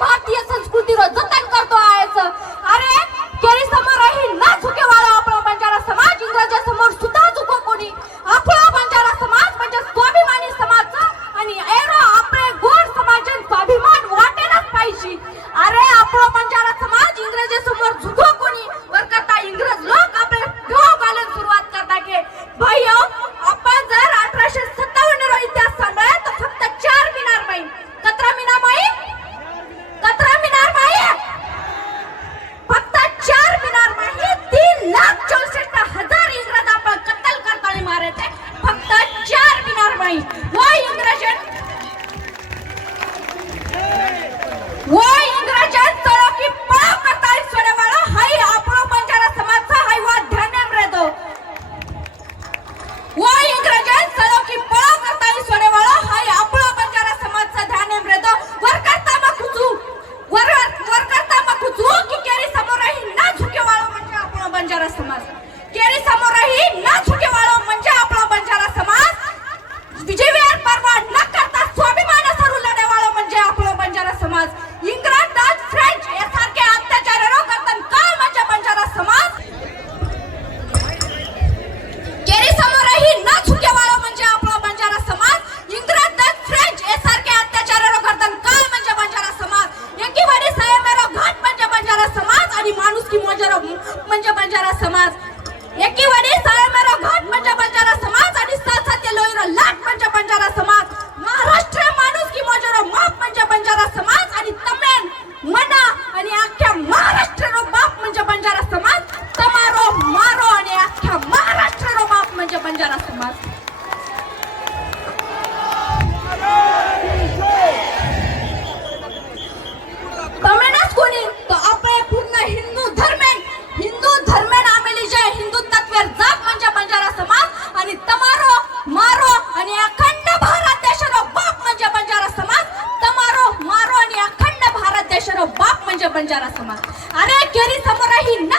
भारतीय संस्कृतीवर What. बंजारा समाज अरे केरी समोर ही ना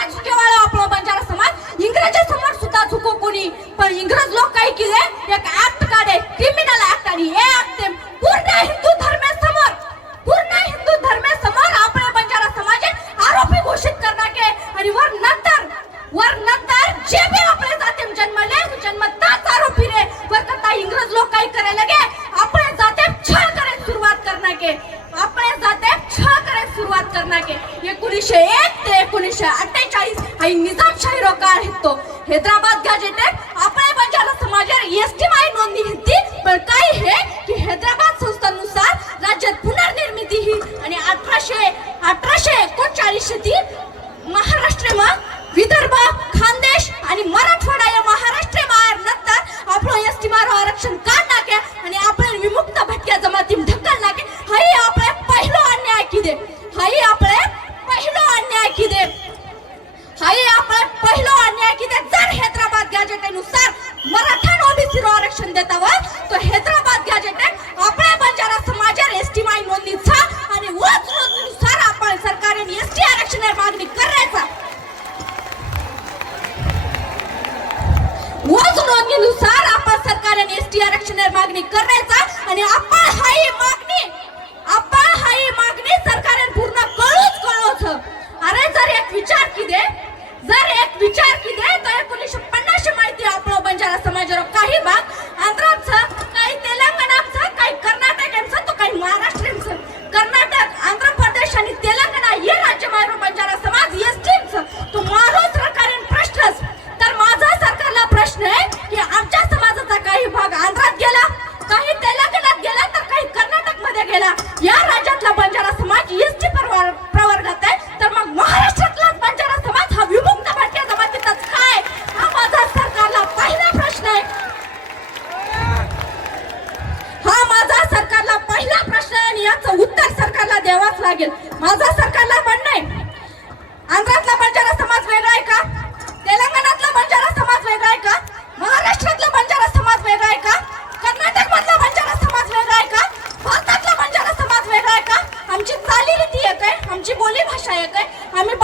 नुसार मराठा ओबीसी झिरो आरक्षण देता व तो हैदराबाद गॅजेट आपल्या बंजारा समाजार एसटी माई नोंदी छा आणि वच नुसार आपण सरकारने एसटी आरक्षण मागणी करायचा. वच नोंदणीनुसार आपण सरकारने एसटी आरक्षण मागणी करायचा आणि आपण हाही लागेल. माझा सरकारला म्हणणं आहे. आंध्रातला बंजारा समाज वेगळा आहे का? तेलंगणातला बंजारा समाज वेगळा आहे का? महाराष्ट्रातला बंजारा समाज वेगळा आहे का? कर्नाटक मधला बंजारा समाज वेगळा आहे का? भारतातला बंजारा समाज वेगळा आहे का? आमची चालीरीती एक आहे आमची बोली भाषा एक आहे आम्ही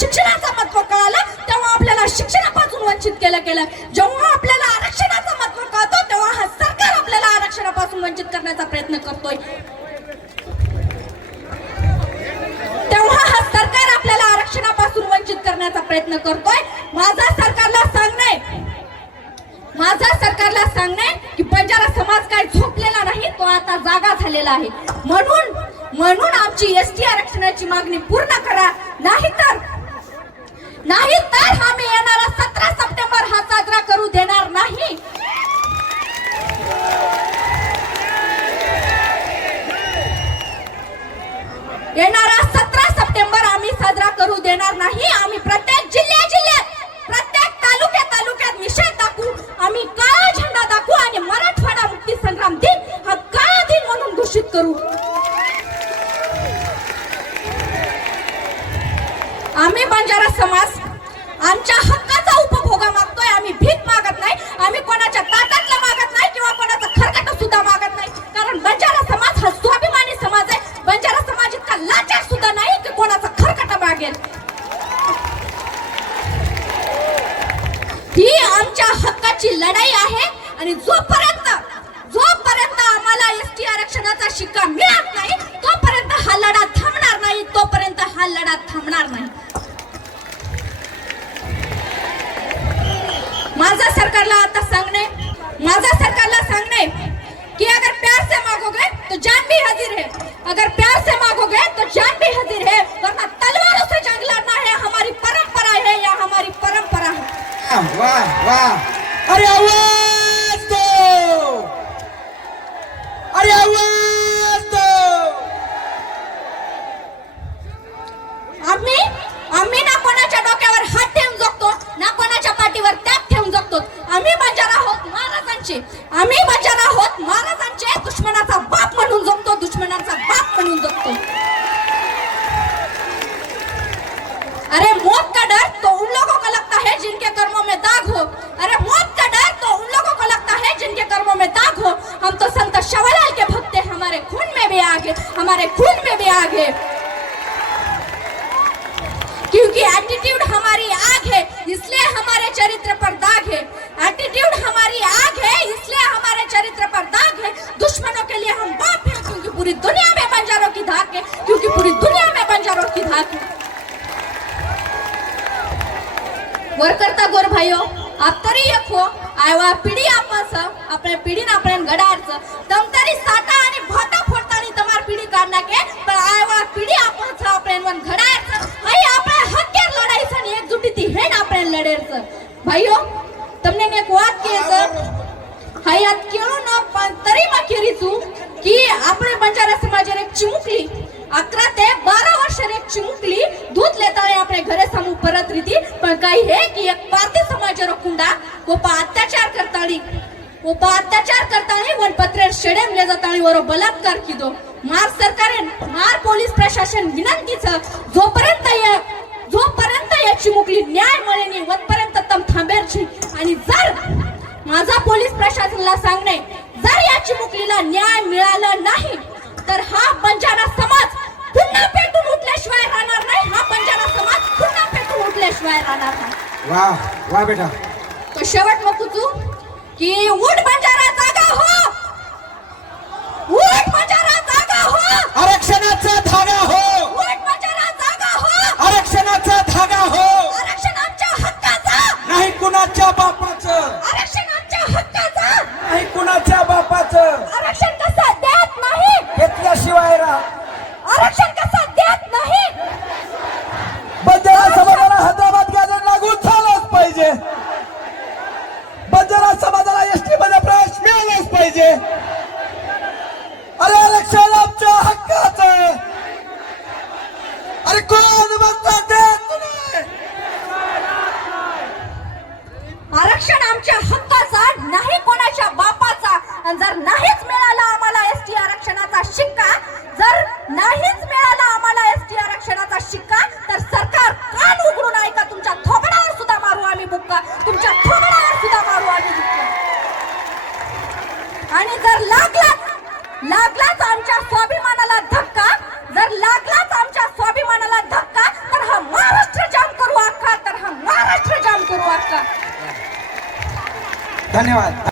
शिक्षणाचं महत्त्व कळालं तेव्हा आपल्याला शिक्षणापासून वंचित केलं गेलं. जेव्हा आपल्याला आरक्षणाचं महत्त्व कळतो तेव्हा हा सरकार आपल्याला आरक्षणापासून वंचित करण्याचा प्रयत्न करतोय. तेव्हा हा सरकार आपल्याला आरक्षणापासून वंचित करण्याचा प्रयत्न करतोय. माझा सरकारला सांगणे माझा सरकारला सांगणे की बंजारा समाज काय झोपलेला नाही तो आता जागा झालेला आहे. म्हणून म्हणून आमची एस टी आरक्षणाची मागणी पूर्ण करा. नाहीतर नाही तर आम्ही येणारा सतरा सप्टेंबर हा साजरा करू देणार नाही. येणारा सतरा सप्टेंबर आम्ही साजरा करू देणार नाही. आम्ही प्रत्येक जिल्ह्या जिल्ह्यात प्रत्येक तालुक्या तालुक्यात निषेध दाखवू आम्ही काळा झेंडा दाखवू आणि मराठवाडा मुक्ती संग्राम दिन हा काळा दिन म्हणून घोषित करू. आम्ही बंजारा समाज आमच्या वाह वाह अरे आवाज दो. अरे आवाज दो. आम्ही आम्ही ना कोणाच्या डोक्यावर हात ठेवून जगतो ना कोणाच्या पाठीवर टॅप ठेवून जगतो. आम्ही बंजारा आहोत महाराजांचे. आम्ही बंजारा आहोत महाराजांचे दुश्मनाचा बाप म्हणून जगतो. आगे। क्योंकि एटीट्यूड हमारी आग है, इसलिए हमारे चरित्र पर दाग है। एटीट्यूड हमारी आग है, इसलिए हमारे चरित्र पर दाग है। दुश्मनों के लिए हम बाप हैं, क्योंकि पूरी दुनिया में बंजारों की धाक है, क्योंकि पूरी दुनिया में बंजारों की धाक है। वर करता गोर भाईओ आप तरी एक हो आयवा पिढी आपस काही हे की एक पारधी समाज कुंडा कोपा अत्याचार करताळी कोपा अत्याचार करताळी वन पत्रे शेडेम ले जाताळी बलात्कार किदो. मार सरकारे मार पोलीस प्रशासन विनंतीचं जोपर्यंत या जोपर्यंत याची मुकली न्याय मिळेनी वतपर्यंत तम थांबेरची आणि जर माझा पोलीस प्रशासनाला सांगणे जर याची मुकलीला न्याय मिळाला नाही तर हा बंजारा समाज पुन्हा पेटून उठल्याशिवाय राहणार नाही हा बंजारा समाज पुन्हा पेटून उठल्याशिवाय राहणार वा वा बेटा. तो शेवट मग तू की उठ बंजारा ¿eh? लागलाच आमच्या स्वाभिमानाला धक्का. जर लागलाच आमच्या स्वाभिमानाला धक्का तर हा महाराष्ट्र जाम करू अख्खा तर हा महाराष्ट्र जाम करू अख्खा. धन्यवाद.